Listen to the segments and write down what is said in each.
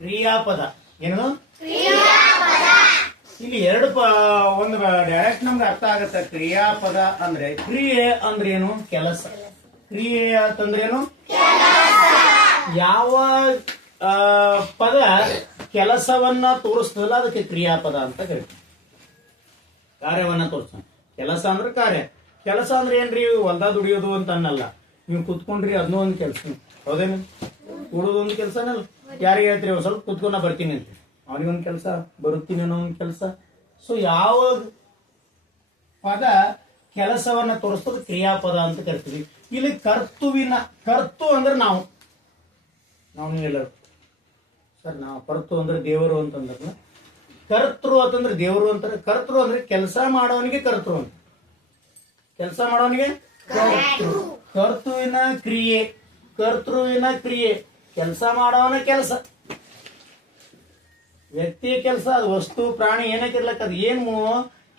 ಕ್ರಿಯಾಪದ ಏನದು ಇಲ್ಲಿ ಎರಡು ಒಂದು ಡೈರೆಕ್ಟ್ ನಮ್ಗೆ ಅರ್ಥ ಆಗತ್ತೆ. ಕ್ರಿಯಾಪದ ಅಂದ್ರೆ ಕ್ರಿಯೆ ಅಂದ್ರೆ ಏನು? ಕೆಲಸ. ಕ್ರಿಯೆ ಅಂತಂದ್ರೆ ಏನು? ಯಾವ ಪದ ಕೆಲಸವನ್ನ ತೋರಿಸ್ತದಲ್ಲ ಅದಕ್ಕೆ ಕ್ರಿಯಾಪದ ಅಂತ ಕರಿತೀವಿ. ಕಾರ್ಯವನ್ನ ತೋರಿಸ್ತಾನೆ. ಕೆಲಸ ಅಂದ್ರೆ ಕಾರ್ಯ. ಕೆಲಸ ಅಂದ್ರೆ ಏನ್ರಿ? ಹೊಲ್ದ ದುಡಿಯೋದು ಅಂತ ಅನ್ನಲ್ಲ. ನೀವು ಕುತ್ಕೊಂಡ್ರಿ ಅದನ್ನೂ ಒಂದು ಕೆಲಸ, ಹೌದೇನು? ಕೂಡೋದು ಒಂದು ಕೆಲಸನಲ್ಲ. ಯಾರಿಗೆ ಹೇಳ್ತೀರಿ ಸ್ವಲ್ಪ ಕುತ್ಕೊಂಡ ಬರ್ತೀನಿ ಅಂತ, ಅವನಿಗೊಂದು ಕೆಲಸ, ಬರುತ್ತೀನಿ ಅನ್ನೋ ಒಂದು ಕೆಲಸ. ಸೊ ಯಾವ ಪದ ಕೆಲಸವನ್ನ ತೋರಿಸ್ತದ ಕ್ರಿಯಾಪದ ಅಂತ ಕರಿತೀವಿ. ಇಲ್ಲಿ ಕರ್ತು ಅಂದ್ರೆ ನಾವು ನೀವೆಲ್ಲರೂ ಸರ್ ನಾವು ಕರ್ತು ಅಂದ್ರೆ ದೇವರು ಅಂತಂದ್ರೆ, ಕರ್ತೃ ಅಂತಂದ್ರೆ ದೇವರು ಅಂತಾರೆ. ಕರ್ತೃ ಅಂದ್ರೆ ಕೆಲಸ ಮಾಡೋನಿಗೆ ಕರ್ತೃ ಅಂತ. ಕೆಲಸ ಮಾಡೋನಿಗೆ ಕರ್ತೃವಿನ ಕ್ರಿಯೆ. ಕರ್ತೃವಿನ ಕ್ರಿಯೆ ಕೆಲಸ ಮಾಡೋನ ಕೆಲಸ. ವ್ಯಕ್ತಿಯ ಕೆಲಸ, ಅದು ವಸ್ತು ಪ್ರಾಣಿ ಏನಕ್ಕಿರ್ಲಕ್ಕ ಅದು ಏನು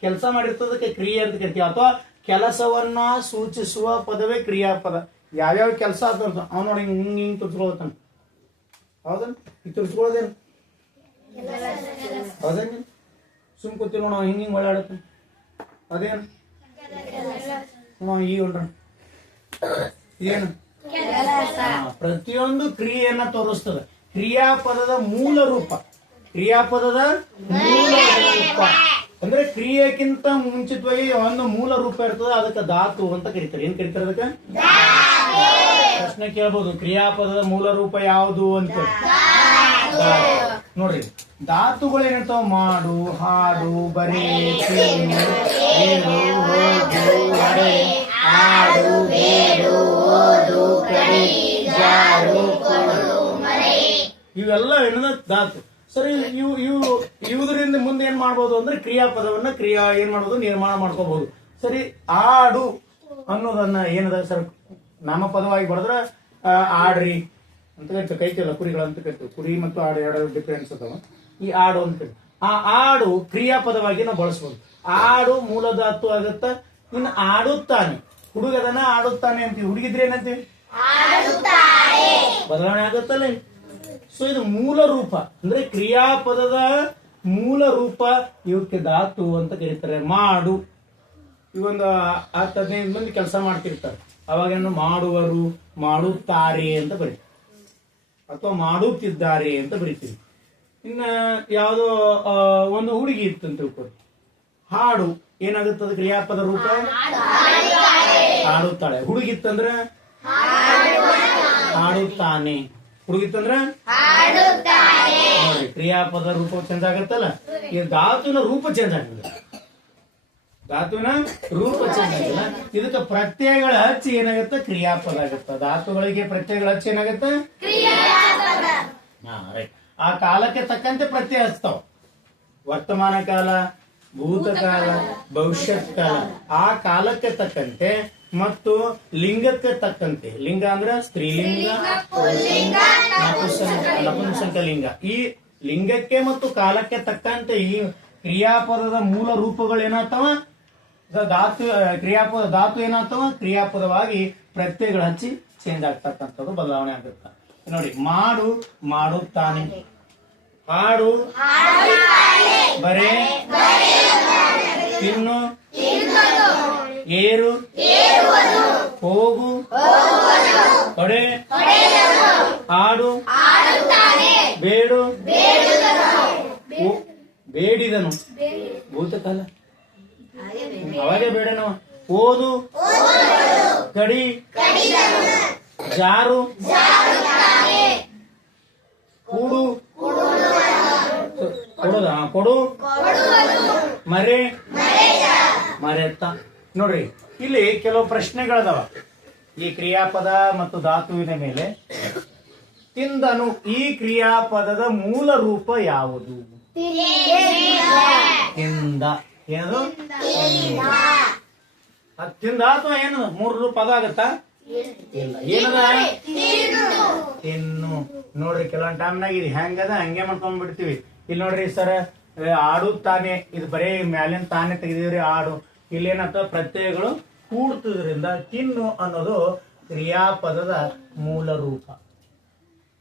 ಕೆಲಸ ಮಾಡಿರ್ತದಕ್ಕೆ ಕ್ರಿಯೆ ಅಂತ ಕರಿತೀವಿ. ಅಥವಾ ಕೆಲಸವನ್ನ ಸೂಚಿಸುವ ಪದವೇ ಕ್ರಿಯಾಪದ. ಯಾವ್ಯಾವ ಕೆಲಸ ಅಂತ ಅವ್ನು ನೋಡಿ ಹಿಂಗ್ ತುರ್ಸ್ಕೊಳ್ತಾನ, ಹೌದನ್? ಈಗ ತುರ್ಸ್ಕೊಳ್ಳೋದೇನು? ಹೌದೇನು? ಸುಮ್ ಕೂತಿ ನೋಡ ಹಿಂಗ್ ಓಡಾಡತ್ತ, ಅದೇನು? ಈಗ ಹೊಂಡ್ರ ಏನು? ಪ್ರತಿಯೊಂದು ಕ್ರಿಯೆಯನ್ನ ತೋರಿಸ್ತದೆ. ಕ್ರಿಯಾಪದದ ಮೂಲ ರೂಪ. ಕ್ರಿಯಾಪದದ ಮೂಲ ರೂಪ ಅಂದ್ರೆ ಕ್ರಿಯೆಗಿಂತ ಮುಂಚಿತವಾಗಿ ಒಂದು ಮೂಲ ರೂಪ ಇರ್ತದೆ, ಅದಕ್ಕೆ ಧಾತು ಅಂತ ಕರೀತಾರೆ. ಏನ್ ಕರೀತಾರೆ ಅದಕ್ಕೆ? ಪ್ರಶ್ನೆ ಕೇಳ್ಬೋದು, ಕ್ರಿಯಾಪದದ ಮೂಲ ರೂಪ ಯಾವುದು ಅಂತ. ನೋಡ್ರಿ, ಧಾತುಗಳು ಏನಿರ್ತಾವ? ಮಾಡು, ಹಾಡು, ಬರೆ, ತಿನ್ನು, ಏಳು, ಹೋಗು, ಅಡೆ, ಆಡು, ಬೇಡು, ಓದು, ಕಡಿ, ಜಾರು, ಕೊಡು, ಇವೆಲ್ಲ ಏನದ ಧಾತು. ಸರಿ, ಇವುದರಿಂದ ಮುಂದೆ ಏನ್ ಮಾಡ್ಬೋದು ಅಂದ್ರೆ ಕ್ರಿಯಾಪದವನ್ನ ಏನ್ ಮಾಡ್ಬೋದು? ನಿರ್ಮಾಣ ಮಾಡ್ಕೋಬಹುದು. ಸರಿ, ಆಡು ಅನ್ನೋದನ್ನ ಏನದ ಸರ್ ನಾಮಪದವಾಗಿ ಬರೆದ್ರ ಆಡ್ರಿ ಅಂತ ಕರಿತೀವಿ. ಕೈತಿಲ್ಲ ಕುರಿಗಳು ಅಂತ ಕರಿತೀವಿ. ಕುರಿ ಮತ್ತು ಆಡು ಎರಡು ಡಿಫರೆನ್ಸ್ ಅದಾವ. ಈ ಆಡು ಅಂತ ಕರಿತೀವಿ. ಆ ಆಡು ಕ್ರಿಯಾಪದವಾಗಿ ನಾವು ಬಳಸ್ಬೋದು. ಆಡು ಮೂಲ ಧಾತು ಆಗತ್ತ. ಇನ್ನು ಆಡುತ್ತಾನೆ, ಹುಡುಗದನ್ನ ಆಡುತ್ತಾನೆ ಅಂತೀವಿ. ಹುಡುಗಿದ್ರೆ ಏನಂತೀವಿ? ಬದಲಾವಣೆ ಆಗುತ್ತಲ್ಲ. ಸೊ ಇದು ಮೂಲ ರೂಪ ಅಂದ್ರೆ ಕ್ರಿಯಾಪದದ ಮೂಲ ರೂಪ. ಇವಕ್ಕೆ ಧಾತು ಅಂತ ಕರೀತಾರೆ. ಮಾಡು, ಇವೊಂದು 10-15 ಮಂದಿ ಕೆಲಸ ಮಾಡ್ತಿರ್ತಾರೆ. ಅವಾಗೇನು ಮಾಡುವರು, ಮಾಡುತ್ತಾರೆ ಅಂತ ಬರೀತೀವಿ, ಅಥವಾ ಮಾಡುತ್ತಿದ್ದಾರೆ ಅಂತ ಬರೀತೀವಿ. ಇನ್ನ ಯಾವುದೋ ಒಂದು ಹುಡುಗಿ ಇತ್ತು ಅಂತ ತಿಳ್ಕೊಳ್ಳಿ. ಹಾಡು ಏನಾಗುತ್ತದೆ? ಕ್ರಿಯಾಪದ ರೂಪ ಹಾಡುತ್ತಾಳೆ. ಹುಡುಗಿತ್ತಂದ್ರೆ ಹಾಡುತ್ತಾನೆ. ಹುಡುಗಿತ್ತಂದ್ರ ನೋಡಿ ಕ್ರಿಯಾಪದ ರೂಪ ಚೇಂಜ್ ಆಗತ್ತಲ್ಲ. ಈ ಧಾತುವಿನ ರೂಪ ಚೇಂಜ್ ಆಗ್ತದೆ. ಧಾತುವಿನ ರೂಪ ಚೇಂಜ್ ಆಗಿಲ್ಲ. ಇದಕ್ಕೆ ಪ್ರತ್ಯಯಗಳ ಹಚ್ಚಿ ಏನಾಗತ್ತ? ಕ್ರಿಯಾಪದ ಆಗತ್ತ. ಧಾತುಗಳಿಗೆ ಪ್ರತ್ಯಯಗಳ ಹಚ್ಚಿ ಏನಾಗತ್ತ? ರೈಟ್. ಆ ಕಾಲಕ್ಕೆ ತಕ್ಕಂತೆ ಪ್ರತ್ಯಯ ಹಚ್ತಾವ. ವರ್ತಮಾನ ಕಾಲ, ಭೂತಕಾಲ, ಭವಿಷ್ಯತ್ ಕಾಲ. ಆ ಕಾಲಕ್ಕೆ ತಕ್ಕಂತೆ ಮತ್ತು ಲಿಂಗಕ್ಕೆ ತಕ್ಕಂತೆ. ಲಿಂಗ ಅಂದ್ರೆ ಸ್ತ್ರೀಲಿಂಗ, ನಪುಂಸಕ ಲಿಂಗ. ಈ ಲಿಂಗಕ್ಕೆ ಮತ್ತು ಕಾಲಕ್ಕೆ ತಕ್ಕಂತೆ ಈ ಕ್ರಿಯಾಪದದ ಮೂಲ ರೂಪಗಳು ಏನಾಗ್ತಾವ? ಧಾತು ಏನಾಗ್ತಾವ? ಕ್ರಿಯಾಪದವಾಗಿ ಪ್ರತ್ಯಯಗಳು ಹಚ್ಚಿ ಚೇಂಜ್ ಆಗ್ತಕ್ಕಂಥದ್ದು, ಬದಲಾವಣೆ ಆಗುತ್ತೆ. ನೋಡಿ, ಮಾಡು, ಮಾಡುತ್ತಾನೆ. ಹಾಡು, ಬರೆ, ತಿನ್ನು, ಏರು, ಹೋಗು, ಕೊಡೆ, ಆಡು, ಬೇಡು, ಬೇಡಿದನು. ಭೂತಕಾಲ ಅವಾಗೇ ಬೇಡನವ. ಓದು, ಕಡಿ, ಜಾರು, ಕೂಡು, ಕೊಡು, ಮರೆ, ಮರೆತ್ತ. ನೋಡ್ರಿ, ಇಲ್ಲಿ ಕೆಲವು ಪ್ರಶ್ನೆಗಳದಾವ ಈ ಕ್ರಿಯಾಪದ ಮತ್ತು ಧಾತುವಿನ ಮೇಲೆ. ತಿಂದನು, ಈ ಕ್ರಿಯಾಪದದ ಮೂಲ ರೂಪ ಯಾವುದು? ತಿಂದ. ಏನದು? ತಿಂದ ಅಥವಾ ಏನು ಮೂರು ಪದ ಆಗತ್ತಾ? ಇಲ್ಲ. ಏನದ? ತಿನ್ನು. ನೋಡ್ರಿ, ಕೆಲವೊಂದು ಟೈಮ್ನಾಗ ಇದು ಹೆಂಗದ ಹಂಗೆ ಮಾಡ್ಕೊಂಡ್ ಬಿಡ್ತೀವಿ. ಇಲ್ಲಿ ನೋಡ್ರಿ ಸರ್, ಆಡುತ್ತಾನೆ, ಇದು ಬರೀ ಮ್ಯಾಲಿನ ತಾನೇ ತೆಗೆದಿವ್ರಿ ಆಡು. ಇಲ್ಲೇನಂತ ಪ್ರತ್ಯಯಗಳು ಕೂಡ್ತದ್ರಿಂದ ತಿನ್ನು ಅನ್ನೋದು ಕ್ರಿಯಾಪದದ ಮೂಲ ರೂಪ.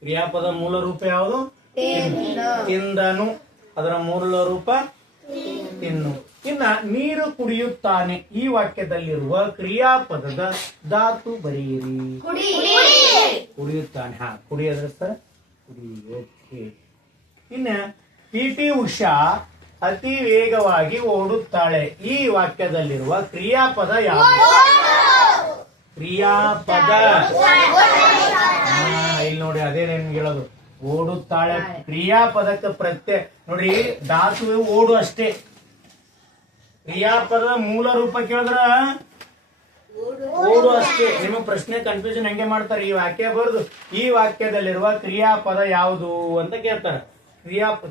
ಕ್ರಿಯಾಪದ ಮೂಲ ರೂಪ ಯಾವುದು? ತಿಂದನು, ಅದರ ಮೂಲ ರೂಪ ತಿನ್ನು. ಇನ್ನ ನೀರು ಕುಡಿಯುತ್ತಾನೆ, ಈ ವಾಕ್ಯದಲ್ಲಿರುವ ಕ್ರಿಯಾಪದದ ಧಾತು ಬರೆಯಿರಿ. ಕುಡಿಯುತ್ತಾನೆ, ಕುಡಿಯೋದ್ರ ಸರ್ ಕುಡಿ. ಓಕೆ. ಇನ್ನ ಪಿ.ಟಿ. ಉಷಾ ಅತಿ ವೇಗವಾಗಿ ಓಡುತ್ತಾಳೆ, ಈ ವಾಕ್ಯದಲ್ಲಿರುವ ಕ್ರಿಯಾಪದ ಯಾವುದು? ಕ್ರಿಯಾಪದ ಇಲ್ಲಿ ನೋಡಿ, ಅದೇ ನಿಮ್ಗೆ ಹೇಳೋದು. ಓಡುತ್ತಾಳೆ ಕ್ರಿಯಾಪದಕ್ಕೆ ಪ್ರತ್ಯಯ ನೋಡ್ರಿ, ಧಾತು ಓಡು ಅಷ್ಟೇ. ಕ್ರಿಯಾಪದ ಮೂಲ ರೂಪ ಕೇಳಿದ್ರ ಓಡು ಅಷ್ಟೇ. ನಿಮಗೆ ಪ್ರಶ್ನೆ ಕನ್ಫ್ಯೂಷನ್ ಹೆಂಗೆ ಮಾಡ್ತಾರೆ, ಈ ವಾಕ್ಯ ಬರೆದು ಈ ವಾಕ್ಯದಲ್ಲಿರುವ ಕ್ರಿಯಾಪದ ಯಾವುದು ಅಂತ ಕೇಳ್ತಾರ.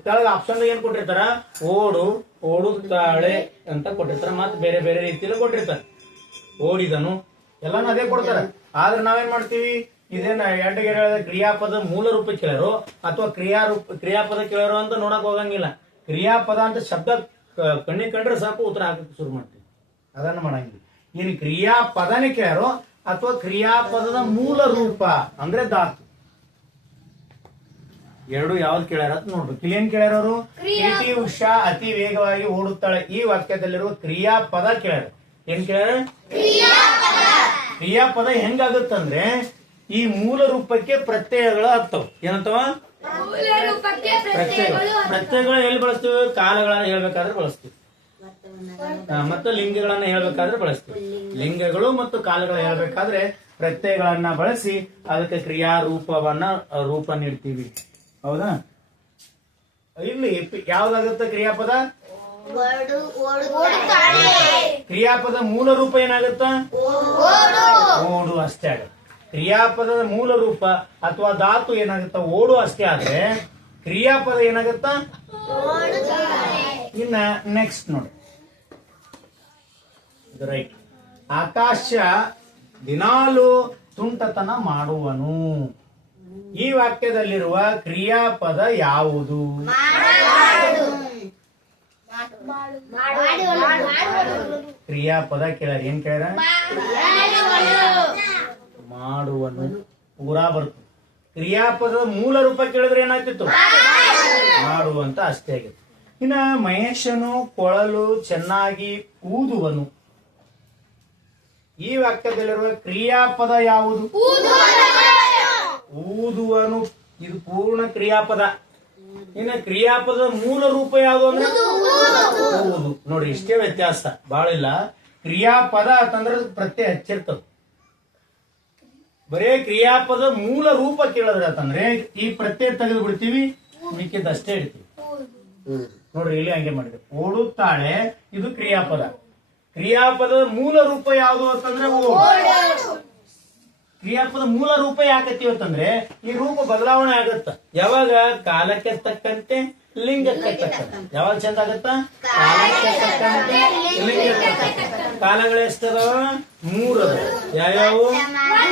ಕೆಳಗ ಆಪ್ಷನ್ ಏನ್ ಕೊಟ್ಟಿರ್ತಾರ? ಓಡು, ಓಡುತ್ತಾಳೆ ಅಂತ ಕೊಟ್ಟಿರ್ತಾರ. ಮತ್ತೆ ಬೇರೆ ಬೇರೆ ರೀತಿಯಲ್ಲಿ ಕೊಟ್ಟಿರ್ತಾರ. ಓಡಿದನು ಎಲ್ಲಾನು ಅದೇ ಕೊಡ್ತಾರ. ಆದ್ರೆ ನಾವೇನ್ ಮಾಡ್ತೀವಿ, ಇದೇನ ಎರಡು ಕ್ರಿಯಾಪದ ಮೂಲ ರೂಪ ಕೇಳಾರೋ ಅಥವಾ ಕ್ರಿಯಾಪದ ಕೇಳಾರೋ ಅಂತ ನೋಡಕ್ ಹೋಗಂಗಿಲ್ಲ. ಕ್ರಿಯಾಪದ ಅಂತ ಶಬ್ದ ಕಣ್ಣಿಗೆ ಕಂಡ್ರೆ ಸಾಕು ಉತ್ತರ ಹಾಕಕ್ಕೆ ಶುರು ಮಾಡ್ತೀವಿ. ಅದನ್ನ ಮಾಡಂಗಿಲ್ಲ. ಏನು ಕ್ರಿಯಾಪದನೇ ಕೇಳಾರೋ ಅಥವಾ ಕ್ರಿಯಾಪದದ ಮೂಲ ರೂಪ ಅಂದ್ರೆ ಧಾತು, ಎರಡು ಯಾವ್ದು ಕೇಳ್ಯಾರ ಅಂತ ನೋಡ್ಬೇಕು. ಇಲ್ಲೇನ್ ಕೇಳ್ಯಾರವರು? ಪಿ.ಟಿ. ಉಷಾ ಅತಿ ವೇಗವಾಗಿ ಓಡುತ್ತಾಳೆ, ಈ ವಾಕ್ಯದಲ್ಲಿರುವ ಕ್ರಿಯಾಪದ ಕೇಳ್ಯಾರ. ಏನ್ ಕೇಳ್ಯಾರ? ಕ್ರಿಯಾಪದ ಹೆಂಗಾಗುತ್ತಂದ್ರೆ ಈ ಮೂಲ ರೂಪಕ್ಕೆ ಪ್ರತ್ಯಯಗಳು ಆಗ್ತಾವ. ಏನಂತವ? ಪ್ರತ್ಯಯಗಳು ಎಲ್ಲಿ ಬಳಸ್ತೀವಿ? ಕಾಲಗಳನ್ನ ಹೇಳ್ಬೇಕಾದ್ರೆ ಬಳಸ್ತೀವಿ, ಮತ್ತು ಲಿಂಗಗಳನ್ನ ಹೇಳ್ಬೇಕಾದ್ರೆ ಬಳಸ್ತೀವಿ. ಲಿಂಗಗಳು ಮತ್ತು ಕಾಲಗಳು ಹೇಳ್ಬೇಕಾದ್ರೆ ಪ್ರತ್ಯಯಗಳನ್ನ ಬಳಸಿ ಅದಕ್ಕೆ ಕ್ರಿಯಾ ರೂಪ ನೀಡ್ತೀವಿ. ಹೌದಾ? ಇಲ್ಲಿ ಯಾವ್ದಾಗುತ್ತೆ ಕ್ರಿಯಾಪದ? ಕ್ರಿಯಾಪದ ಮೂಲ ರೂಪ ಏನಾಗುತ್ತ? ಓಡು ಅಷ್ಟೇ ಆಗುತ್ತೆ. ಕ್ರಿಯಾಪದದ ಮೂಲ ರೂಪ ಅಥವಾ ಧಾತು ಏನಾಗುತ್ತ? ಓಡು ಅಷ್ಟೇ ಆದ್ರೆ ಕ್ರಿಯಾಪದ ಏನಾಗುತ್ತ? ಇನ್ನ ನೆಕ್ಸ್ಟ್ ನೋಡಿ, ರೈಟ್. ಆಕಾಶ ದಿನಾಲು ತುಂಟತನ ಮಾಡುವನು, ಈ ವಾಕ್ಯದಲ್ಲಿರುವ ಕ್ರಿಯಾಪದ ಯಾವುದು? ಕ್ರಿಯಾಪದ ಕೇಳ್ಯಾರ. ಏನ್ ಕೇಳ್ಯಾರ? ಮಾಡುವನು ಪೂರಾ ಬರ್ತದೆ. ಕ್ರಿಯಾಪದದ ಮೂಲ ರೂಪ ಕೇಳಿದ್ರೆ ಏನಾಗ್ತಿತ್ತು? ಮಾಡುವಂತ ಅಷ್ಟೇ ಆಗಿತ್ತು. ಇನ್ನ ಮಹೇಶನು ಕೊಳಲು ಚೆನ್ನಾಗಿ ಊದುವನು, ಈ ವಾಕ್ಯದಲ್ಲಿರುವ ಕ್ರಿಯಾಪದ ಯಾವುದು? ಊದುವನು, ಇದು ಪೂರ್ಣ ಕ್ರಿಯಾಪದ. ಇನ್ನ ಕ್ರಿಯಾಪದದ ಮೂಲ ರೂಪ ಯಾವುದು ಅಂದ್ರೆ ಊದು. ನೋಡಿ, ಇಷ್ಟೇ ವ್ಯತ್ಯಾಸ, ಬಾಳ ಇಲ್ಲ. ಕ್ರಿಯಾಪದ ಅಂತಂದ್ರೆ ಪ್ರತ್ಯಯ ಹಚ್ಚಿರ್ತದ. ಬರೇ ಕ್ರಿಯಾಪದ ಮೂಲ ರೂಪ ಕೇಳಿದ್ರೆ ಅಂತಂದ್ರೆ ಈ ಪ್ರತ್ಯಯ ತೆಗೆದು ಬಿಡ್ತೀವಿ, ಮಿಕ್ಕಿದ ಅಷ್ಟೇ ಇಡ್ತೀವಿ. ನೋಡ್ರಿ, ಇಲ್ಲಿ ಹಂಗೆ ಮಾಡಿದ್ರೆ ಓಡುತ್ತಾಳೆ, ಇದು ಕ್ರಿಯಾಪದ. ಕ್ರಿಯಾಪದದ ಮೂಲ ರೂಪ ಯಾವುದು ಅಂತಂದ್ರೆ ಕ್ರಿಯಾಪದ ಮೂಲ ರೂಪ ಯಾಕತ್ತೀವಿ ಅಂತಂದ್ರೆ ಈ ರೂಪ ಬದಲಾವಣೆ ಆಗತ್ತ. ಯಾವಾಗ? ಕಾಲಕ್ಕೆ ತಕ್ಕಂತೆ, ಲಿಂಗಕ್ಕೆ ತಕ್ಕಂತೆ. ಯಾವಾಗ ಚಂದ ಆಗತ್ತ? ಕಾಲಕ್ಕೆ ತಕ್ಕಂತೆ, ಲಿಂಗಕ್ಕೆ ತಕ್ಕಂತೆ. ಕಾಲಗಳು ಎಷ್ಟದಾವ? 3 ಅದ. ಯಾವ್ಯಾವು?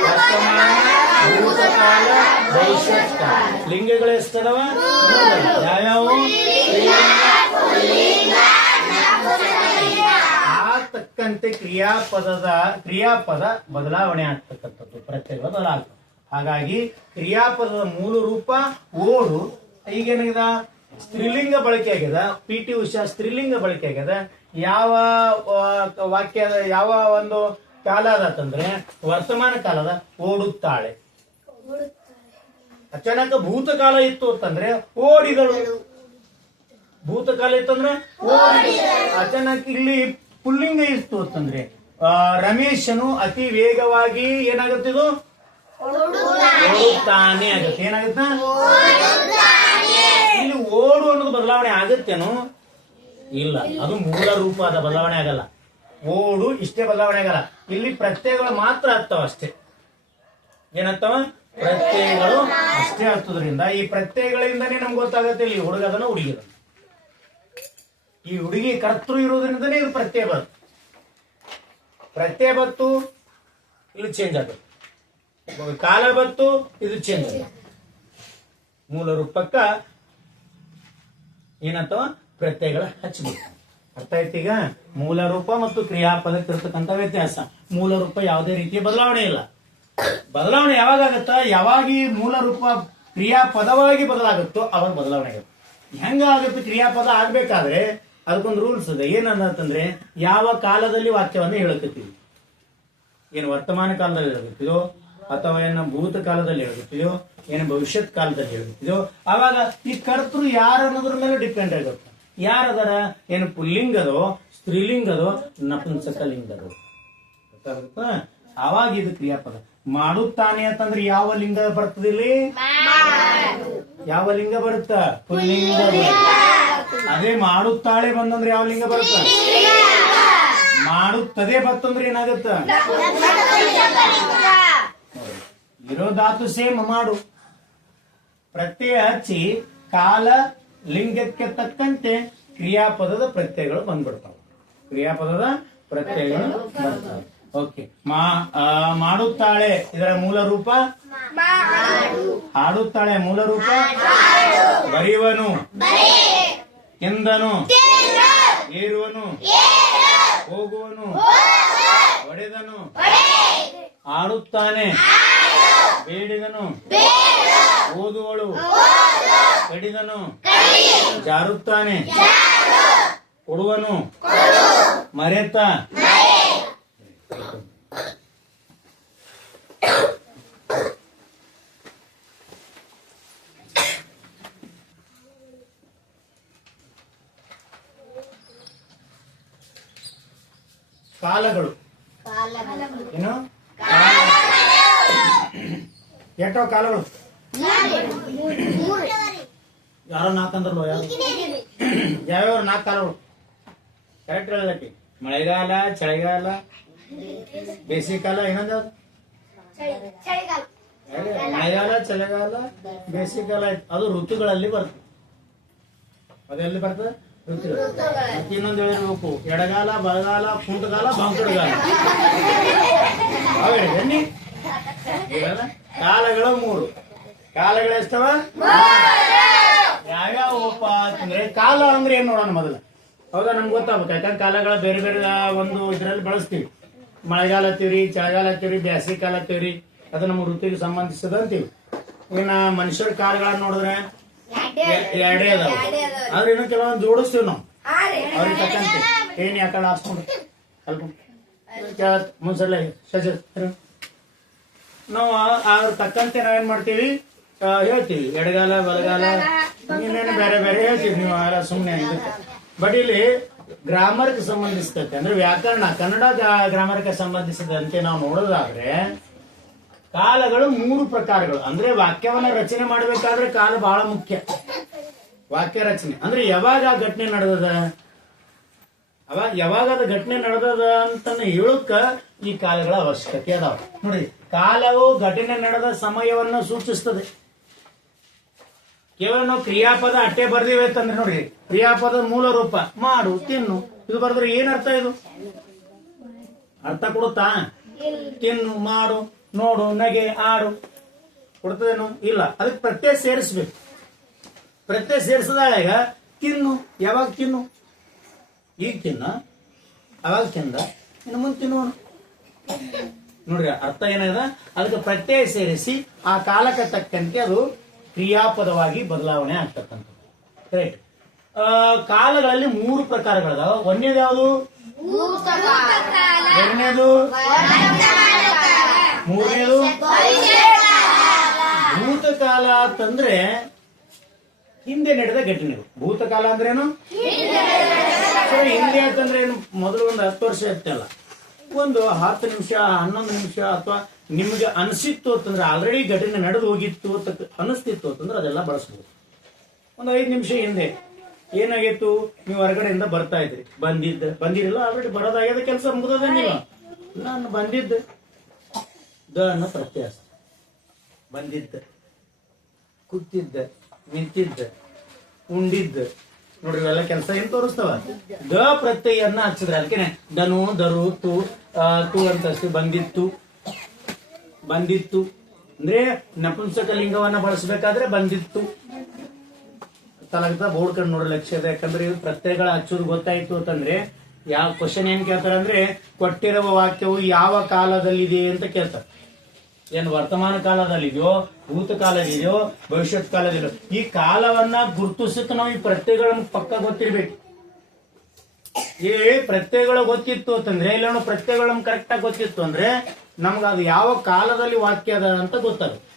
ವರ್ತಮಾನ, ಭೂತಕಾಲ, ಭವಿಷ್ಯತ್ ಕಾಲ. ಲಿಂಗಗಳು ಎಷ್ಟದಾವ? 3 ಅದ. ಯಾವ್ಯಾವು? ತಕ್ಕಂತೆ ಕ್ರಿಯಾಪದ ಬದಲಾವಣೆ ಆಗ್ತಕ್ಕಂಥದ್ದು, ಪ್ರತ್ಯಯಗಳು ಬದಲಾಗ್ತವೆ. ಹಾಗಾಗಿ ಕ್ರಿಯಾಪದದ ಮೂಲ ರೂಪ ಓಡು. ಈಗೇನಾಗಿದೆ? ಸ್ತ್ರೀಲಿಂಗ ಬಳಕೆ ಆಗ್ಯದ. ಪಿ.ಟಿ. ಉಷಾ ಸ್ತ್ರೀಲಿಂಗ ಬಳಕೆ ಆಗ್ಯದ. ಯಾವ ವಾಕ್ಯದ ಯಾವ ಒಂದು ಕಾಲ ಅದಂದ್ರೆ ವರ್ತಮಾನ ಕಾಲದ. ಓಡುತ್ತಾಳೆ. ಅಚಾನಕ ಭೂತಕಾಲ ಇತ್ತು ಅಂತಂದ್ರೆ ಓಡಿದಳು. ಭೂತಕಾಲ ಇತ್ತಂದ್ರೆ ಓಡಿ. ಅಚಾನಕ್ ಇಲ್ಲಿ ಪುಲ್ಲಿಂಗ ಇತ್ತು ಅಂತಂದ್ರೆ ರಮೇಶನು ಅತಿ ವೇಗವಾಗಿ ಏನಾಗುತ್ತಿದು? ಓಡುತ್ತಾನೆ ಆಗುತ್ತೆ. ಏನಾಗುತ್ತ? ಇಲ್ಲಿ ಓಡು ಅನ್ನೋದು ಬದಲಾವಣೆ ಆಗುತ್ತೇನು? ಇಲ್ಲ, ಅದು ಮೂಲ ರೂಪ, ಅದ ಬದಲಾವಣೆ ಆಗಲ್ಲ. ಓಡು ಇಷ್ಟೇ ಬದಲಾವಣೆ ಆಗಲ್ಲ. ಇಲ್ಲಿ ಪ್ರತ್ಯಯಗಳು ಮಾತ್ರ ಆಗ್ತಾವ ಅಷ್ಟೇ. ಏನಂತಾವ? ಪ್ರತ್ಯಯಗಳು ಅಷ್ಟೇ ಆಗ್ತದ್ರಿಂದ ಈ ಪ್ರತ್ಯಯಗಳಿಂದನೇ ನಮ್ಗೆ ಗೊತ್ತಾಗತ್ತೆ ಇಲ್ಲಿ ಹುಡುಗದನ ಹುಡುಗಿದ. ಈ ಹುಡುಗಿ ಕರ್ತೃ ಇರೋದ್ರಿಂದನೇ ಇದು ಪ್ರತ್ಯಯ ಬರುತ್ತೆ. ಪ್ರತ್ಯಯ ಬತ್ತು, ಇಲ್ಲಿ ಚೇಂಜ್ ಆಗುತ್ತೆ. ಕಾಲ ಬತ್ತು, ಇದು ಚೇಂಜ್ ಆಗುತ್ತೆ. ಮೂಲ ರೂಪಕ್ಕ ಏನಂತವ? ಪ್ರತ್ಯಯಗಳ ಹಚ್ಚಬೇಕು. ಅರ್ಥ ಆಯ್ತು? ಈಗ ಮೂಲ ರೂಪ ಮತ್ತು ಕ್ರಿಯಾಪದಕ್ಕೆ ಇರ್ತಕ್ಕಂಥ ವ್ಯತ್ಯಾಸ. ಮೂಲ ರೂಪ ಯಾವುದೇ ರೀತಿಯ ಬದಲಾವಣೆ ಇಲ್ಲ. ಬದಲಾವಣೆ ಯಾವಾಗ ಆಗತ್ತ? ಯಾವಾಗ ಈ ಮೂಲ ರೂಪ ಕ್ರಿಯಾಪದವಾಗಿ ಬದಲಾಗುತ್ತೋ ಅವಾಗ ಬದಲಾವಣೆ ಆಗುತ್ತೆ. ಹೆಂಗಾಗುತ್ತೆ ಕ್ರಿಯಾಪದ ಆಗ್ಬೇಕಾದ್ರೆ ಅದಕ್ಕೊಂದು ರೂಲ್ಸ್ ಇದೆ. ಏನಂತಂದ್ರೆ ಯಾವ ಕಾಲದಲ್ಲಿ ವಾಕ್ಯವನ್ನು ಹೇಳಕತ್ತೀವಿ, ಏನು ವರ್ತಮಾನ ಕಾಲದಲ್ಲಿ ಹೇಳಕತ್ತಿದೋ ಅಥವಾ ಏನು ಭೂತ ಕಾಲದಲ್ಲಿ ಹೇಳಕತ್ತಿದೋ ಏನು ಭವಿಷ್ಯತ್ ಕಾಲದಲ್ಲಿ ಹೇಳಕತ್ತಿದೋ ಅವಾಗ ಈ ಕರ್ತೃ ಯಾರು ಅನ್ನೋದ್ರ ಮೇಲೆ ಡಿಪೆಂಡ್ ಆಗುತ್ತೆ. ಯಾರದಾರ, ಏನು ಪುಲ್ಲಿಂಗದೋ ಸ್ತ್ರೀಲಿಂಗದೋ ನಪುಂಸಕಲಿಂಗದೋ ಗೊತ್ತಾಗುತ್ತಾ? ಅವಾಗ ಇದು ಕ್ರಿಯಾಪದ. ಮಾಡುತ್ತಾನೆ ಅಂತಂದ್ರೆ ಯಾವ ಲಿಂಗ ಬರ್ತದಿಲ್ಲಿ? ಯಾವ ಲಿಂಗ ಬರುತ್ತ? ಪುಲ್ಲಿಂಗ. ಅದೇ ಮಾಡುತ್ತಾಳೆ ಬಂದಂದ್ರೆ ಯಾವ ಲಿಂಗ ಬರುತ್ತ? ಮಾಡುತ್ತದೆ ಬರ್ತಂದ್ರೆ ಏನಾಗುತ್ತ? ಇರೋ ಧಾತು ಸೇಮ್ ಮಾಡು. ಪ್ರತ್ಯಯ ಹಚ್ಚಿ ಕಾಲ ಲಿಂಗಕ್ಕೆ ತಕ್ಕಂತೆ ಕ್ರಿಯಾಪದದ ಪ್ರತ್ಯಯಗಳು ಬಂದ್ಬಿಡ್ತಾವ. ಕ್ರಿಯಾಪದದ ಪ್ರತ್ಯಯಗಳು ಬರ್ತಾವೆ. ಓಕೆ. ಮಾಡುತ್ತಾಳೆ ಇದರ ಮೂಲ ರೂಪ ಹಾಡುತ್ತಾಳೆ, ಮೂಲ ರೂಪ ಬರೆಯುವನು, ಎಂದನು, ಏರುವನು, ಹೋಗುವನು, ಒಡೆದನು, ಆಡುತ್ತಾನೆ, ಬೇಡಿದನು, ಓದುವಳು, ಕಡಿದನು, ಜಾರುತ್ತಾನೆ, ಕೊಡುವನು, ಮರೆತ. ಕಾಲಗಳು ಏನು? ಎಷ್ಟೋ ಕಾಲಗಳು? ಯಾರೋ ನಾಲ್ಕಂದ್ರಲ್ಲ, ಯಾವ್ಯಾವ 4 ಕಾಲಗಳು ಕರೆಕ್ಟ್ ಹೇಳಕ್ಕೆ? ಮಳೆಗಾಲ, ಚಳಿಗಾಲ, ಬೇಸಿಗೆಕಾಲ, ಇನ್ನೊಂದು ಮಳೆಗಾಲ, ಚಳಿಗಾಲ, ಬೇಸಿಗೆಕಾಲ. ಅದು ಋತುಗಳಲ್ಲಿ ಬರ್ತದೆ. ಅದೆಲ್ಲಿ ಬರ್ತದೆ? ಋತುಗಳು. ಇನ್ನೊಂದು ಹೇಳಿರ್ಬೇಕು, ಎಡಗಾಲ, ಬಲಗಾಲ, ಕುಂಟಗಾಲ, ಬಂಕಡಗಾಲ. ಬನ್ನಿ. ಕಾಲಗಳು 3. ಕಾಲಗಳು ಎಷ್ಟವ? ಯಾವ್ಯಾವಪ್ಪ ಅಂತಂದ್ರೆ ಕಾಲ ಅಂದ್ರೆ ಏನ್ ನೋಡೋಣ ಮೊದಲು. ಹೌದಾ? ನಮ್ಗೆ ಗೊತ್ತಾಗ್ಬೇಕು. ಯಾಕಂದ್ರೆ ಕಾಲಗಳ ಬೇರೆ ಬೇರೆ ಒಂದು ಇದ್ರಲ್ಲಿ ಬಳಸ್ತೀವಿ. ಮಳೆಗಾಲ ಅಂತೀವ್ರಿ, ಚಳಿಗಾಲ ಅಂತೀವ್ರಿ, ಬ್ಯಾಸಿಗೆ ಕಾಲ ಅಂತೀವ್ರಿ. ಅದು ನಮ್ಮ ಋತುವಿಗೆ ಸಂಬಂಧಿಸಿದ ಅಂತೀವಿ. ಇನ್ನ ಮನುಷ್ಯರ ಕಾಲಗಳನ್ನ ನೋಡಿದ್ರೆ 2 ಅದಾವ. ಆದ್ರೆ ಇನ್ನು ಕೆಲವೊಂದು ಜೋಡಿಸ್ತೀವಿ ನಾವು ಅವ್ರಿಗೆ ತಕ್ಕಂತೆ. ಏನ್ ಯಾಕಂದ್ರೆ ಹಾಸ್ಕೊಂಡು ಸ್ವಲ್ಪ ಮುನ್ಸಲ್ಲ ನಾವು ಅವ್ರ ತಕ್ಕಂತೆ ನಾವೇನ್ ಮಾಡ್ತೀವಿ, ಹೇಳ್ತೀವಿ ಎಡಗಾಲ, ಬಲಗಾಲ, ಇನ್ನೇನು ಬೇರೆ ಬೇರೆ ಹೇಳ್ತೀವಿ. ನೀವು ಎಲ್ಲ ಸುಮ್ಮನೆ. ಬಟ್ ಇಲ್ಲಿ ಗ್ರಾಮರ್ಗೆ ಸಂಬಂಧಿಸಿದಂತೆ ಅಂದ್ರೆ ವ್ಯಾಕರಣ, ಕನ್ನಡ ಗ್ರಾಮರ್ಗೆ ಸಂಬಂಧಿಸಿದಂತೆ ನಾವು ನೋಡೋದಾದ್ರೆ ಕಾಲಗಳು 3 ಪ್ರಕಾರಗಳು. ಅಂದ್ರೆ ವಾಕ್ಯವನ್ನ ರಚನೆ ಮಾಡಬೇಕಾದ್ರೆ ಕಾಲ ಬಹಳ ಮುಖ್ಯ. ವಾಕ್ಯ ರಚನೆ ಅಂದ್ರೆ ಯಾವಾಗ ಆ ಘಟನೆ ನಡೆದದ, ಯಾವಾಗ ಅದು ಘಟನೆ ನಡೆದದ ಅಂತ ಹೇಳಕ್ಕ ಈ ಕಾಲಗಳ ಅವಶ್ಯಕತೆ ಅದಾವ. ನೋಡಿ, ಕಾಲವು ಘಟನೆ ನಡೆದ ಸಮಯವನ್ನು ಸೂಚಿಸ್ತದೆ. ಕೇವಲ ನಾವು ಕ್ರಿಯಾಪದ ಅಟ್ಟೆ ಬರ್ದಿವೆ ಅಂತಂದ್ರೆ ನೋಡಿ, ಕ್ರಿಯಾಪದ ಮೂಲ ರೂಪ ಮಾಡು, ತಿನ್ನು, ಇದು ಬರೆದ್ರೆ ಏನ್ ಅರ್ಥ? ಇದು ಅರ್ಥ ಕೊಡುತ್ತಾ? ತಿನ್ನು, ಮಾಡು, ನೋಡು, ನಗೆ, ಆಡು ಕೊಡ್ತದೇನು? ಇಲ್ಲ. ಅದಕ್ಕೆ ಪ್ರತ್ಯಯ ಸೇರಿಸ್ಬೇಕು. ಪ್ರತ್ಯಯ ಸೇರಿಸಿದಾಗ ತಿನ್ನು, ಯಾವಾಗ ತಿನ್ನು? ಈಗ ತಿನ್ನ, ಅವಾಗ ತಿಂದ, ಇನ್ನು ಮುಂದೆ ತಿನ್ನು. ನೋಡ್ರಿ ಅರ್ಥ ಏನಾದ? ಅದಕ್ಕೆ ಪ್ರತ್ಯಯ ಸೇರಿಸಿ ಆ ಕಾಲಕ್ಕೆ ತಕ್ಕಂತೆ ಅದು ಕ್ರಿಯಾಪದವಾಗಿ ಬದಲಾವಣೆ ಆಗ್ತಕ್ಕಂಥದ್ದು. ರೈಟ್. ಕಾಲಗಳಲ್ಲಿ 3 ಪ್ರಕಾರಗಳದಾವ. ಒಂದನೇದು ಯಾವುದು? ಎರಡನೇದು? ಮೂರನೇದು? ಭೂತಕಾಲ ಅಂತಂದ್ರೆ ಹಿಂದೆ ನಡೆದ ಘಟನೆಗಳು. ಭೂತಕಾಲ ಅಂದ್ರೆ ಏನು? ಹಿಂದೆ ಅಂತಂದ್ರೆ ಏನು? ಮೊದಲು ಒಂದು 10 ವರ್ಷ ಇರ್ತಲ್ಲ, ಒಂದು 10 ನಿಮಿಷ, 11 ನಿಮಿಷ, ಅಥವಾ ನಿಮ್ಗೆ ಅನಿಸಿತ್ತು ಅಂತಂದ್ರೆ ಆಲ್ರೆಡಿ ಘಟನೆ ನಡೆದು ಹೋಗಿತ್ತು ಅಂತ ಅನಿಸ್ತಿತ್ತು ಅಂತಂದ್ರೆ ಅದೆಲ್ಲ ಬಳಸ್ಬೋದು. ಒಂದು 5 ನಿಮಿಷ ಹಿಂದೆ ಏನಾಗಿತ್ತು, ನೀವು ಹೊರಗಡೆಯಿಂದ ಬರ್ತಾ ಇದ್ರಿ, ಬಂದಿರಲಿಲ್ಲ, ಆಲ್ರೆಡಿ ಬರೋದಾಗ್ಯದ, ಕೆಲಸ ಮುಗಿದ, ನೀವು ನಾನು ಬಂದಿದ್ದೆ, ದ ಅನ್ನೋ ಪ್ರತ್ಯಯ. ಬಂದಿದ್ದ, ಕೂತಿದ್ದ, ನಿಂತಿದ್ದ, ಉಂಡಿದ್ದ, ನೋಡ್ರಿ ಇವೆಲ್ಲ ಕೆಲಸ ಏನ್ ತೋರಿಸ್ತಾವ? ದ ಪ್ರತ್ಯಯನ್ನ ಹಚ್ಚಿದ್ರೆ ಅದಕ್ಕೆ ದನು, ದರು, ತು ಅಂತ ಅಷ್ಟೇ. ಬಂದಿತ್ತು ಅಂದ್ರೆ ನಪುಂಸಕ ಲಿಂಗವನ್ನ ಬಳಸಬೇಕಾದ್ರೆ ಬಂದಿತ್ತು. ತಲಗದ ಬೋರ್ಡ್ ಕಂಡು ನೋಡ್ರಿ ಲಕ್ಷ್ಯ ಇದೆ. ಯಾಕಂದ್ರೆ ಇದು ಪ್ರತ್ಯಯಗಳ ಹಚ್ಚೋದು ಗೊತ್ತಾಯ್ತು ಅಂತಂದ್ರೆ ಕ್ವಶನ್ ಏನ್ ಕೇಳ್ತಾರೆ ಅಂದ್ರೆ ಕೊಟ್ಟಿರುವ ವಾಕ್ಯವು ಯಾವ ಕಾಲದಲ್ಲಿದೆ ಅಂತ ಕೇಳ್ತಾರೆ. ಏನು ವರ್ತಮಾನ ಕಾಲದಲ್ಲಿದೆಯೋ, ಭೂತಕಾಲದಲ್ಲಿದೆಯೋ, ಭವಿಷ್ಯತ್ ಕಾಲದಲ್ಲಿದೆಯೋ, ಈ ಕಾಲವನ್ನ ಗುರುತಿಸಕ್ಕೆ ನಾವು ಈ ಪ್ರತ್ಯಯಗಳನ್ನು ಪಕ್ಕ ಗೊತ್ತಿರ್ಬೇಕು. ಈ ಪ್ರತ್ಯಯಗಳು ಗೊತ್ತಿತ್ತು ಅಂತಂದ್ರೆ, ಇಲ್ಲ ಪ್ರತ್ಯಯಗಳನ್ನು ಕರೆಕ್ಟ್ ಆಗಿ ಗೊತ್ತಿತ್ತು ಅಂದ್ರೆ ನಮ್ಗೆ ಅದು ಯಾವ ಕಾಲದಲ್ಲಿ ವಾಕ್ಯ ಅದ ಅಂತ ಗೊತ್ತಾಗುತ್ತೆ.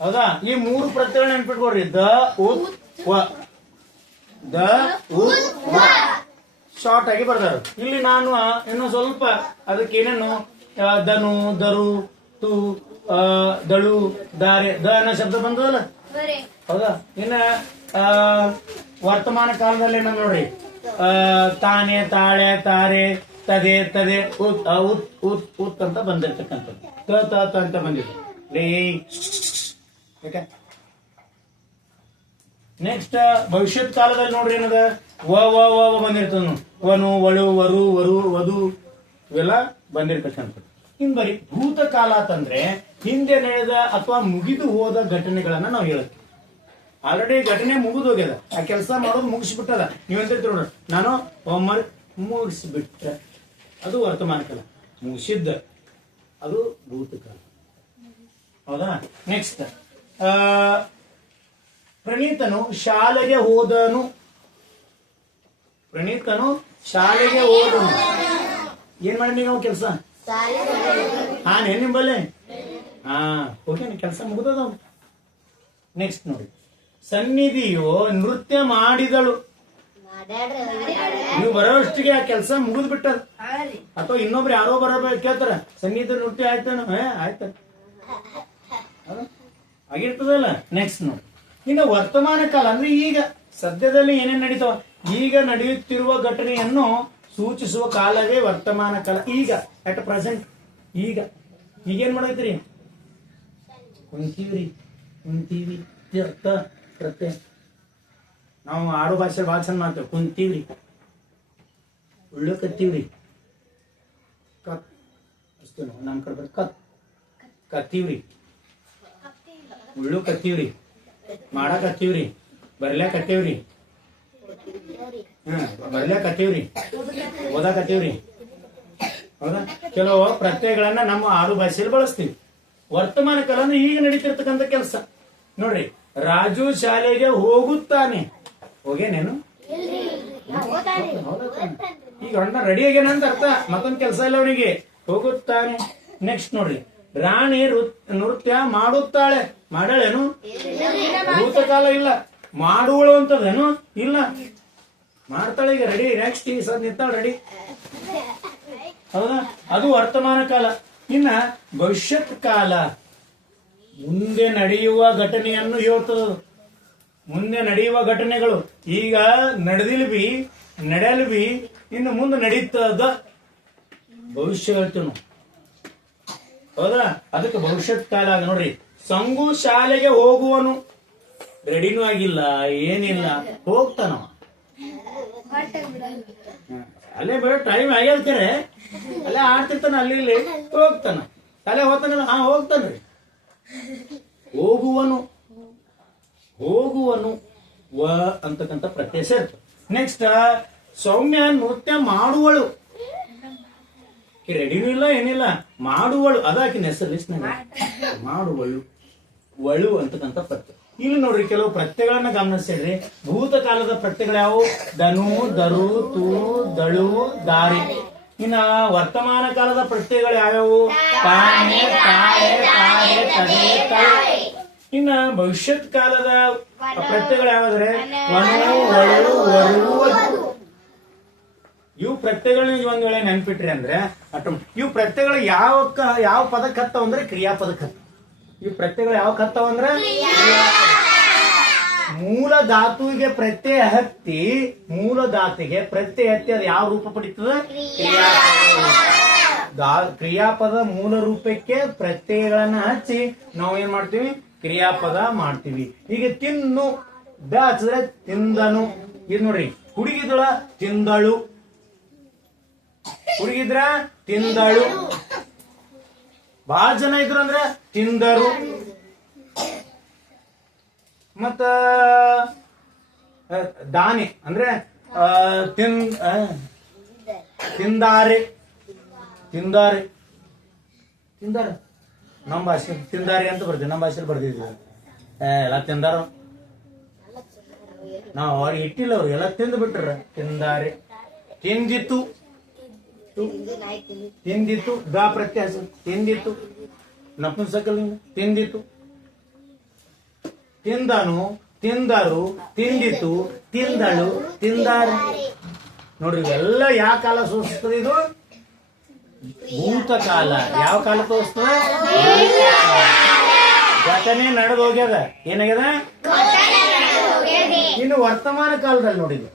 ಹೌದಾ? ಈ 3 ಪ್ರತ್ಯಯಗಳು ನೆನ್ಪಿಟ್ಕೊಡ್ರಿ. ದ ಉತ್ ವ, ದ ಉತ್ ವ ಶಾರ್ಟ್ ಆಗಿ ಬರ್ದಾರ. ಇಲ್ಲಿ ನಾನು ಇನ್ನು ಸ್ವಲ್ಪ ಅದಕ್ಕೆ ಏನೇನು ದನು, ದರು, ತು, ದಳು, ದಾರೆ, ದ ಅನ್ನೋ ಶಬ್ದ ಬಂದದಲ್ಲ. ಹೌದಾ? ಇನ್ನ ವರ್ತಮಾನ ಕಾಲದಲ್ಲಿ ಏನಂದ್ ನೋಡ್ರಿ, ತಾನೆ, ತಾಳೆ, ತಾರೆ, ತದೆ, ತದೆ, ಉತ್ ಉತ್ ಉತ್ ಉತ್ ಅಂತ ಬಂದಿರ್ತಕ್ಕಂಥದ್ದು. ತ ಅಂತ ಬಂದಿದೆ. ನೆಕ್ಸ್ಟ್ ಭವಿಷ್ಯತ್ ಕಾಲದಲ್ಲಿ ನೋಡ್ರಿ ಏನದ, ವ ವ ವ ಬಂದಿರ್ತದ. ವನು, ವಳು, ವರು, ವರು, ವಧು ಇವೆಲ್ಲ ಬಂದಿರ್ತಕ್ಕಂಥದ್ದು. ಇನ್ ಬರೀ ಭೂತಕಾಲ ಅಂತಂದ್ರೆ ಹಿಂದೆ ನಡೆದ ಅಥವಾ ಮುಗಿದು ಹೋದ ಘಟನೆಗಳನ್ನ ನಾವು ಹೇಳುತ್ತೀವಿ. ಆಲ್ರೆಡಿ ಘಟನೆ ಮುಗಿದು ಹೋಗ್ಯದ, ಆ ಕೆಲಸ ಮಾಡೋದು ಮುಗಿಸ್ಬಿಟ್ಟದ. ನೀವಂತ ನೋಡ್ರಿ, ನಾನು ಹೋಮ್ವರ್ಕ್ ಮುಗಿಸ್ಬಿಟ್ರೆ ಅದು ವರ್ತಮಾನ ಕಾಲ. ಮುಗಿಸಿದ್ದ ಅದು ಭೂತಕಾಲ. ಹೌದಾ? ನೆಕ್ಸ್ಟ್ ಪ್ರಣೀತನು ಶಾಲೆಗೆ ಹೋದನು. ಪ್ರಣೀತನು ಶಾಲೆಗೆ ಹೋದನು. ಏನ್ ಮಾಡಿ ನಾವು ಕೆಲಸ? ಹಾ, ನಿಂಬಲ್ಲಿ ಓಕೆ, ಕೆಲಸ ಮುಗಿದದ. ನೆಕ್ಸ್ಟ್ ನೋಡಿ, ಸನ್ನಿಧಿಯು ನೃತ್ಯ ಮಾಡಿದಳು. ನೀವು ಬರೋಷ್ಟಿಗೆ ಆ ಕೆಲಸ ಮುಗಿದ್ ಬಿಟ್ಟದ. ಅಥವಾ ಇನ್ನೊಬ್ರು ಯಾರೋ ಬರಬೇಕು ಕೇಳ್ತಾರ, ಸನ್ನಿಧಿ ನೃತ್ಯ ಆಯ್ತಾನ? ಆಯ್ತ ಆಗಿರ್ತದಲ್ಲ. ನೆಕ್ಸ್ಟ್ ನೋಡಿ, ಇನ್ನು ವರ್ತಮಾನ ಕಾಲ ಅಂದ್ರೆ ಈಗ ಸದ್ಯದಲ್ಲಿ ಏನೇನ್ ನಡೀತಾವ, ಈಗ ನಡೆಯುತ್ತಿರುವ ಘಟನೆಯನ್ನು ಸೂಚಿಸುವ ಕಾಲವೇ ವರ್ತಮಾನ ಕಾಲ. ಈಗ ಅಟ್ ಪ್ರೆಸೆಂಟ್, ಈಗ ಈಗೇನ್ ಮಾಡೈತ್ರಿ? ಕುಂತೀವ್ರಿ, ಕುಂತೀವಿ ಪ್ರತ್ಯಯ. ನಾವು ಆಡು ಭಾಷೆ ಭಾಳ ಚಂದ ಮಾಡ್ತೇವೆ. ಕುಂತೀವ್ರಿ, ಉಳ್ಳಕತ್ತೀವ್ರಿ, ಕತ್ ಅಷ್ಟೇ ನಮ್ ಕಡೆ ಕತ್ ಕತ್ತೀವ್ರಿ, ಉಳ್ಳು ಕತ್ತೀವ್ರಿ, ಮಾಡಕತ್ತೀವ್ರಿ, ಬರ್ಲ್ಯಾಕತ್ತೀವ್ರಿ, ಬರ್ಲ್ಯಾಕತ್ತೀವ್ರಿ, ಓದಾಕತ್ತೀವ್ರಿ. ಹೌದಾ? ಕೆಲವು ಪ್ರತ್ಯಯಗಳನ್ನ ನಮ್ಮ ಆಡು ಭಾಷೆಯಲ್ಲಿ ಬಳಸ್ತೀವಿ. ವರ್ತಮಾನ ಕಾಲ ಅಂದ್ರೆ ಈಗ ನಡೀತಿರ್ತಕ್ಕಂಥ ಕೆಲಸ. ನೋಡ್ರಿ, ರಾಜು ಶಾಲೆಗೆ ಹೋಗುತ್ತಾನೆ. ಹೋಗೇನೇನು? ಈಗ ಅಣ್ಣ ರೆಡಿ ಆಗ್ಯಾನ ಅಂತ ಅರ್ಥ. ಮತ್ತೊಂದು ಕೆಲಸ ಇಲ್ಲ ಅವನಿಗೆ. ಹೋಗುತ್ತಾನೆ. ನೆಕ್ಸ್ಟ್ ನೋಡ್ರಿ, ರಾಣಿ ನೃತ್ಯ ಮಾಡುತ್ತಾಳೆ. ಮಾಡಳೇನು? ಭೂತಕಾಲ ಇಲ್ಲ. ಮಾಡುವಳು ಅಂತದೇನು? ಇಲ್ಲ, ಮಾಡ್ತಾಳೆ. ಈಗ ರೆಡಿ. ನೆಕ್ಸ್ಟ್ ಈಗ ಸದ್ ನಿಂತಾಳ ರೆಡಿ. ಹೌದಾ? ಅದು ವರ್ತಮಾನ ಕಾಲ. ಇನ್ನ ಭವಿಷ್ಯತ್ ಕಾಲ ಮುಂದೆ ನಡೆಯುವ ಘಟನೆಯನ್ನು ಹೇಳ್ತದ. ಮುಂದೆ ನಡೆಯುವ ಘಟನೆಗಳು ಈಗ ನಡೆದಿಲ್ವಿ, ನಡೆಯಲ್ವಿ, ಇನ್ನು ಮುಂದೆ ನಡೀತದ ಭವಿಷ್ಯ ಹೇಳ್ತೀವಿ ನಾವು. ಹೌದಾ? ಅದಕ್ಕೆ ಭವಿಷ್ಯತ್ ಕಾಲ ಆಗ. ನೋಡ್ರಿ, ಸಂಗು ಶಾಲೆಗೆ ಹೋಗುವನು. ರೆಡಿನೂ ಆಗಿಲ್ಲ, ಏನಿಲ್ಲ, ಹೋಗ್ತಾನ. ಅಲ್ಲೇ ಬೇಡ, ಟೈಮ್ ಆಗ್ಯಾದ್ರೆ ಅಲ್ಲೇ ಆಡ್ತಿರ್ತಾನ, ಅಲ್ಲಿ ಇಲ್ಲಿ ಹೋಗ್ತಾನ. ಶಾಲೆ ಹೋಗ್ತಾನಲ್ಲ, ಹೋಗ್ತಾನ್ರಿ. ಹೋಗುವನು, ಹೋಗುವನು ವ ಅಂತಕ್ಕಂಥ ಪ್ರತ್ಯಯ ಸೇರ್ತದೆ. ನೆಕ್ಸ್ಟ್ ಸೌಮ್ಯ ನೃತ್ಯ ಮಾಡುವಳು. ರೆಡಿನೂ ಇಲ್ಲ, ಏನಿಲ್ಲ, ಮಾಡುವಳು. ಅದಾಕಿನ ಹೆಸರು ಲಿಸ್ಟ್ ಮಾಡುವಳು, ವಳು ಅಂತಕ್ಕಂಥ ಪ್ರತ್ಯಯ. ಇಲ್ಲಿ ನೋಡ್ರಿ, ಕೆಲವು ಪ್ರತ್ಯಯಗಳನ್ನ ಗಮನಿಸಿಡ್ರಿ. ಭೂತಕಾಲದ ಪ್ರತ್ಯಯಗಳು ಯಾವುವು? ಧನು, ದರು, ತು, ದಳು, ದಾರಿ. ಇನ್ನ ವರ್ತಮಾನ ಕಾಲದ ಪ್ರತ್ಯಯಗಳು ಯಾವ್ಯಾವು? ತಾನೆ, ತಾಳೆ, ತಾರೆ, ತದೆ, ತಳೆ. ಇನ್ನ ಭವಿಷ್ಯತ್ ಕಾಲದ ಪ್ರತ್ಯಯಗಳು ಯಾವ್ದ್ರೆ? ವನು, ವಳು, ವರು, ವಧು. ಇವು ಪ್ರತ್ಯಯಗಳನ್ನ ಒಂದ್ ವೇಳೆ ನೆನ್ಪಿಟ್ರಿ ಅಂದ್ರೆ ಇವು ಪ್ರತ್ಯಯಗಳು ಯಾವ ಪದಕ್ಕೆ ಹತ್ತವ ಅಂದ್ರೆ ಕ್ರಿಯಾಪದಕ್ಕೆ ಹತ್ತ. ಇವು ಪ್ರತ್ಯಯಗಳು ಯಾವ ಹತ್ತವ ಅಂದ್ರೆ ಮೂಲ ಧಾತುವಿಗೆ ಪ್ರತ್ಯಯ ಹತ್ತಿ, ಮೂಲ ಧಾತುಗೆ ಪ್ರತ್ಯಯ ಹತ್ತಿ ಅದು ಯಾವ ರೂಪ ಪಡಿತದ? ಕ್ರಿಯಾಪದ ಮೂಲ ರೂಪಕ್ಕೆ ಪ್ರತ್ಯಯಗಳನ್ನ ಹಚ್ಚಿ ನಾವು ಏನ್ ಮಾಡ್ತೀವಿ? ಕ್ರಿಯಾಪದ ಮಾಡ್ತೀವಿ. ಈಗ ತಿನ್ನು ದ ಹಚ್ಚಿದ್ರೆ ತಿಂದನು. ಇದು ನೋಡ್ರಿ, ಹುಡುಗಿದಳ ತಿಂದಳು, ಹುಡುಗಿದ್ರ ತಿಂದಳು. ಬಹಳ ಜನ ಇದ್ರು ಅಂದ್ರೆ ತಿಂದರು. ಮತ್ತ ದಾನಿ ಅಂದ್ರೆ ತಿಂದಾರೆ, ತಿಂದಾರೆ. ತಿಂದಾರ. ನಮ್ಮ ಭಾಷೆ ತಿಂದಾರಿ ಅಂತ ಬರ್ತೀವಿ, ನಮ್ಮ ಭಾಷೆಲಿ ಬರ್ದಿದ್ವಿ. ಎಲ್ಲ ತಿಂದಾರ, ನಾವು ಅವ್ರಿಗೆ ಇಟ್ಟಿಲ್ಲ, ಅವ್ರು ಎಲ್ಲ ತಿಂದು ಬಿಟ್ರ. ತಿಂದಾರೆ, ತಿಂದಿತ್ತು, ತಿಂದಿತ್ತು ಗಾ ಪ್ರತ್ಯಾಸ, ತಿಂದಿತ್ತು ನಪುಂಸಕಲಿಂಗ, ತಿಂದಿತ್ತು, ತಿಂದನು, ತಿಂದರು, ತಿಂದಿತು, ತಿಂದಳು, ತಿಂದಾರೆ. ನೋಡ್ರಿ ಇವೆಲ್ಲ ಯಾವ ಕಾಲ ಸೂಚಿಸ್ತದೆ? ಇದು ಭೂತಕಾಲ. ಯಾವ ಕಾಲ ತೋರಿಸ್ತದೆ? ಘಟನೆ ನಡೆದು ಹೋಗ್ಯದ. ಏನಾಗ್ಯದ? ಇನ್ನು ವರ್ತಮಾನ ಕಾಲದಲ್ಲಿ ನೋಡಿದ್ವಿ,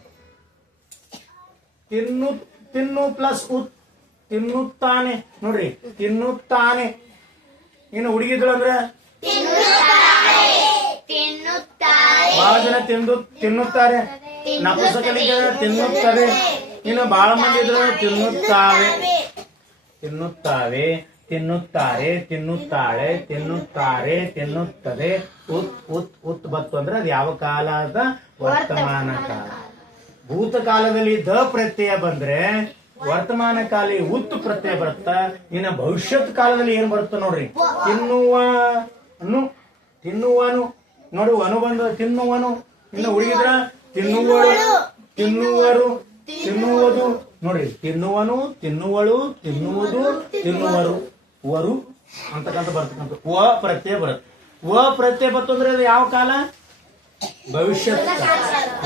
ತಿನ್ನು, ತಿನ್ನು ಪ್ಲಸ್ ತಿನ್ನುತ್ತಾನೆ. ನೋಡ್ರಿ, ತಿನ್ನುತ್ತಾನೆ. ಇನ್ನು ಹುಡುಗಿದ್ರು ಅಂದ್ರೆ ಬಹಳ ಜನ ತಿನ್ನುತ್ತಾರೆ. ನಪುಂಸಕಲಿಂಗ ತಿನ್ನುತ್ತದೆ. ಇನ್ನು ಬಹಳ ಮಂದಿ ಇದ್ರು ತಿನ್ನುತ್ತಾವೆ, ತಿನ್ನುತ್ತಾವೆ, ತಿನ್ನುತ್ತಾರೆ, ತಿನ್ನುತ್ತಾಳೆ, ತಿನ್ನುತ್ತಾರೆ, ತಿನ್ನುತ್ತದೆ. ಉತ್ ಬತ್ತು ಅಂದ್ರೆ ಅದು ಯಾವ ಕಾಲದ? ವರ್ತಮಾನ ಕಾಲ. ಭೂತಕಾಲದಲ್ಲಿ ದ ಪ್ರತ್ಯಯ ಬಂದ್ರೆ ವರ್ತಮಾನ ಕಾಲ ಉತ್ ಪ್ರತ್ಯಯ ಬರುತ್ತ. ಇನ್ನು ಭವಿಷ್ಯತ್ ಕಾಲದಲ್ಲಿ ಏನ್ ಬರುತ್ತೆ ನೋಡ್ರಿ? ತಿನ್ನುವನು, ತಿನ್ನುವನು. ನೋಡಿ ಅನು ಬಂದ ತಿನ್ನುವನು. ಇನ್ನು ಹುಡುಗಿದ್ರ ತಿನ್ನುವಳು, ತಿನ್ನುವರು, ತಿನ್ನುವುದು. ನೋಡ್ರಿ, ತಿನ್ನುವನು, ತಿನ್ನುವಳು, ತಿನ್ನುವುದು, ತಿನ್ನುವರು, ವರು ಅಂತಕ್ಕಂಥ ಬರ್ತಕ್ಕಂಥ ವ ಪ್ರತ್ಯಯ ಬರುತ್ತೆ. ವ ಪ್ರತ್ಯಯ ಬತ್ತು ಅಂದ್ರೆ ಅದು ಯಾವ ಕಾಲ? ಭವಿಷ್ಯತ್ ಕಾಲ.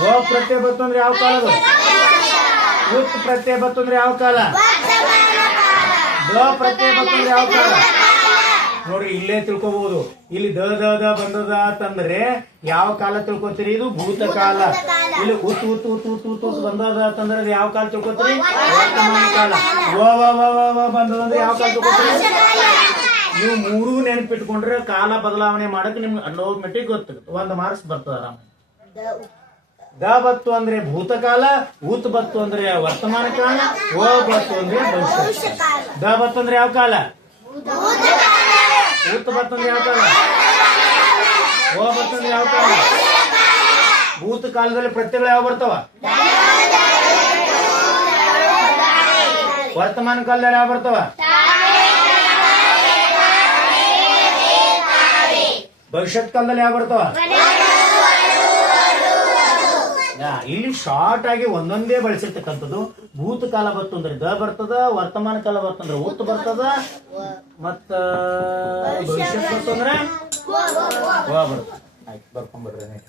ವ ಪ್ರತ್ಯಯ ಬತ್ತು ಅಂದ್ರೆ ಯಾವ ಕಾಲ? ಉತ್ ಪ್ರತ್ಯಯ ಬತ್ತು ಅಂದ್ರೆ ಯಾವ ಕಾಲ? ದ ಪ್ರತ್ಯಯ ಬತ್ತು ಅಂದ್ರೆ ಯಾವ ಕಾಲ? ನೋಡ್ರಿ, ಇಲ್ಲೇ ತಿಳ್ಕೊಬಹುದು. ಇಲ್ಲಿ ದ ದ ದ ಬಂದದ ಅಂತಂದ್ರೆ ಯಾವ ಕಾಲ ತಿಳ್ಕೊತೀರಿ? ಇದು ಭೂತಕಾಲ. ಇಲ್ಲಿ ಉತ್ ಉತ್ ಉತ್ ಉತ್ ಉತ್ ಉತ್ ಬಂದದ ಅಂತಂದ್ರೆ ಅದು ಯಾವ ಕಾಲ ತಿಳ್ಕೊತೀರಿ? ವರ್ತಮಾನ ಕಾಲ. ವ ವ ವ ವ ವ ಬಂದದಂದ್ರೆ ಯಾವ ಕಾಲ ತಿಳ್ಕೊತೀರಿ? ನೀವು ಮೂರೂ ನೆನಪಿಟ್ಕೊಂಡ್ರೆ ಕಾಲ ಬದಲಾವಣೆ ಮಾಡಕ್ ನಿಮ್ಗೆ ಅನ್ನೋಮೆಟಿಕ್ ಗೊತ್ತಾಗುತ್ತೆ. 1 ಮಾರ್ಕ್ಸ್ ಬರ್ತದ ಆರಾಮ. ದ ಬತ್ತು ಅಂದ್ರೆ ಭೂತಕಾಲ, ಉತ್ ಬತ್ತು ಅಂದ್ರೆ ವರ್ತಮಾನ ಕಾಲ, ವ ಬತ್ತು ಅಂದ್ರೆ ಭವಿಷ್ಯ. ದ ಬತ್ತು ಅಂದ್ರೆ ಯಾವ ಕಾಲ? ಉತ್ ಬತ್ತಂದ್ರೆ ಯಾವ ಕಾಲ? ವ ಬತ್ತಂದ್ರೆ ಯಾವ ಕಾಲ? ಭೂತ ಕಾಲದಲ್ಲಿ ಪ್ರತ್ಯಯಗಳು ಯಾವ ಬರ್ತಾವ? ವರ್ತಮಾನ ಕಾಲದಲ್ಲಿ ಯಾವ ಬರ್ತಾವ? ಭವಿಷ್ಯತ್ ಕಾಲದಲ್ಲಿ ಯಾವ ಬರ್ತಾವ? ಇಲ್ಲಿ ಶಾರ್ಟ್ ಆಗಿ ಒಂದೊಂದೇ ಬಳಸಿರ್ತಕ್ಕಂಥದ್ದು. ಭೂತಕಾಲ ಬತ್ತು ಅಂದ್ರೆ ದ ಬರ್ತದ, ವರ್ತಮಾನ ಕಾಲ ಬರ್ತಂದ್ರೆ ಉತ್ ಬರ್ತದ, ಮತ್ತ ಭವಿಷ್ಯತ್ ಬರ್ತಂದ್ರೆ ವ ಬರ್ತದ. ಆಯ್ತು, ಬರ್ಕೊಂಡ್ಬಿಡ್ರಿ.